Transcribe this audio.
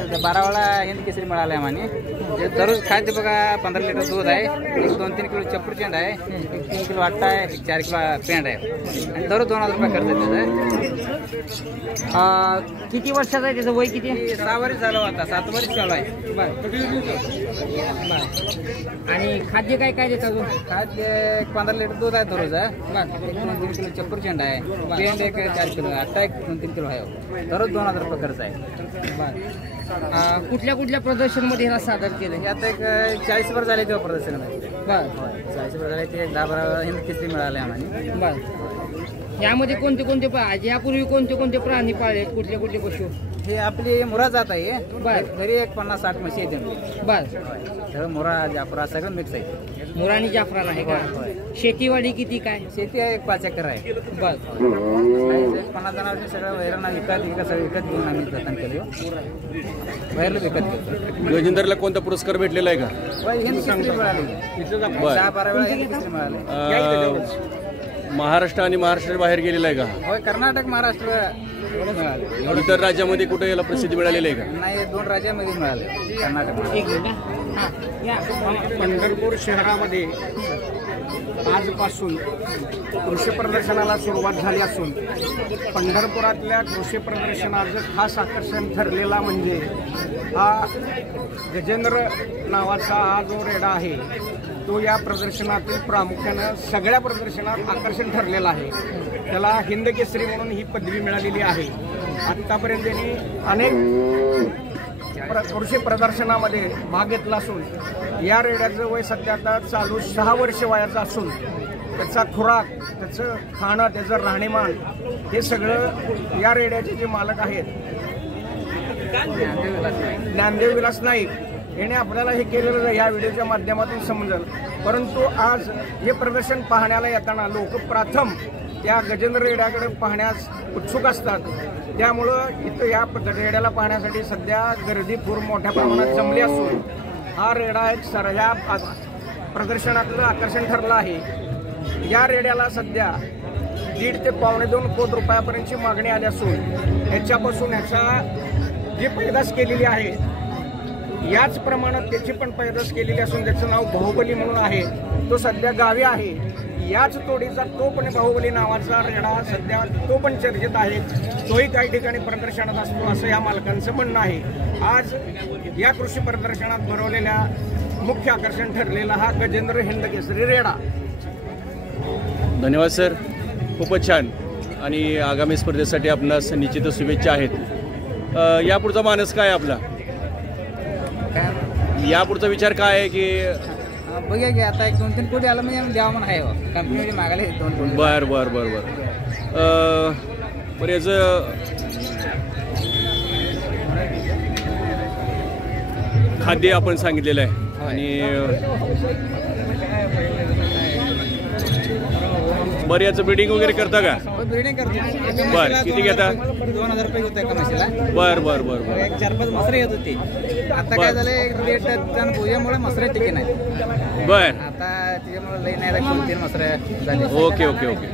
12 वाला हिंद केसरी मिळाला आहे आम्हाला. दररोज खाद्य बघा 15 लिटर दूध आहे, 2-3 किलो चप्परचंद आहे, 3 किलो आटा आहे, 4 किलो पेंड आहे आणि दररोज 2000 रुपये खर्च येतो. किती वर्षाचा आहे त्याचं वय किती? 6 वर्ष झालं आता, 7 वर्ष चालू आहे. आणि खाद्य काय काय देतात? खाद्य 15 लिटर दूध आहे दररोज, 2-3 किलो चप्परचंद आहे, पेंड एक 4 किलो, आटा 1-3 किलो आहे. दररोज 2000 रुपये खर्च आहे. कुठल्या कुठल्या प्रदर्शन मध्ये ह्याला सादर केलं? यात एक 40 वर झाले तेव्हा प्रदर्शनामध्ये. 40 वर झाले ते 10-12 हिंद केसरी मिळाले आम्हाला. बर, यामध्ये कोणते कोणते यापूर्वी कोणते कोणते प्राणी पाळले, कुठले कुठले पशु? हे आपली मुरा जात आहे. घरी एक 50-60 म्हशी येते. बर, सगळं मुरा जाफरा सगळं मिक्स आहे. मुरा आणि जाफरान आहे का? शेतीवाडी किती काय? शेती आहे 5 एकर आहे. बर, 50 जणांची सगळं वैरांना विकत सगळं विकत घेऊन आम्ही जतन केलं. बाहेरला विकत घेतो. गजेंद्रला कोणता पुरस्कार भेटलेला आहे का? हिंद केसरी मिळाली. 10-12 वेळा हिंद केसरी मिळाले. महाराष्ट्र आणि महाराष्ट्र बाहेर गेलेला आहे का? होय, कर्नाटक महाराष्ट्र मिळाले. इतर राज्यामध्ये कुठे याला प्रसिद्धी मिळालेली आहे का? नाही, 2 राज्यामध्ये मिळाले. कर्नाटक. पंढरपूर शहरामध्ये आजपासून कृषी प्रदर्शनाला सुरुवात झाली असून पंढरपुरातल्या कृषी प्रदर्शनाचं खास आकर्षण ठरलेला म्हणजे हा गजेंद्र नावाचा हा जो रेडा आहे तो या प्रदर्शनातील प्रामुख्यानं सगळ्या प्रदर्शनात आकर्षण ठरलेला आहे. त्याला हिंद केसरी म्हणून ही पदवी मिळालेली आहे. आत्तापर्यंत त्यांनी अनेक कृषी प्रदर्शनामध्ये भाग घेतला असून या रेड्याचं वय सध्या आता चालू 6 वर्ष वयाचं असून त्याचा खुराक, त्याचं खाणं, त्याचं राहणीमान हे सगळं या रेड्याचे जे मालक आहेत ज्ञानदेव विलास नाईक याने आपल्याला हे केलेलं या व्हिडिओच्या माध्यमातून समजेल. परंतु आज हे प्रदर्शन पाहण्याला येताना लोक प्रथम त्या गजेंद्र रेड्याकडे पाहण्यास उत्सुक असतात. त्यामुळं इथं या रेड्याला पाहण्यासाठी सध्या गर्दी पूर मोठ्या प्रमाणात जमली असून हा रेडा एक ह्या प्रदर्शनातलं आकर्षण ठरलं आहे. या रेड्याला सध्या 1.5 ते 1.25 कोटी रुपयापर्यंतची मागणी आली असून ह्याच्यापासून ह्याचा जी पैदास केलेली आहे याच प्रमाणात त्याची पण पैदास केलेली असून त्याचं नाव बाहुबली म्हणून आहे. तो सध्या गावी आहे. याच तोडीचा तो पण बाहुबली नावाचा रेडा सध्या तो पण चर्चेत आहे. तोही काही ठिकाणी प्रदर्शनात असतो असं या मालकांचं म्हणणं आहे. आज या कृषी प्रदर्शनात भरवलेल्या मुख्य आकर्षण ठरलेला हा गजेंद्र हिंद केसरी रेडा. धन्यवाद सर, खूपच छान. आणि आगामी स्पर्धेसाठी आपणास निश्चितच शुभेच्छा आहेत. यापुढचा मानस काय आपला? यापुढचा विचार काय आहे की बघूया की आता 1-2-3 कोटी आलं म्हणजे द्यावं म्हणून आहे. कंपनीमध्ये मागायला 2 कोटी. बर बर बर बर बरं, याचं खाद्य आपण सांगितलेलं आहे आणि बरं याचं ब्रीडिंग वगैरे करता का? ब्रीडिंग करतो. बरं, किती घेता? 2000 रुपये घेतो एका म्हशीला. बर बर बर बर. 4-5 मसरे येत होते. आता काय झालं, रेट पूजेमुळे मसरे टिके नाही. बर, आता त्याच्यामुळे लई नाही, 2-3 मसरे झाले. Okay okay okay.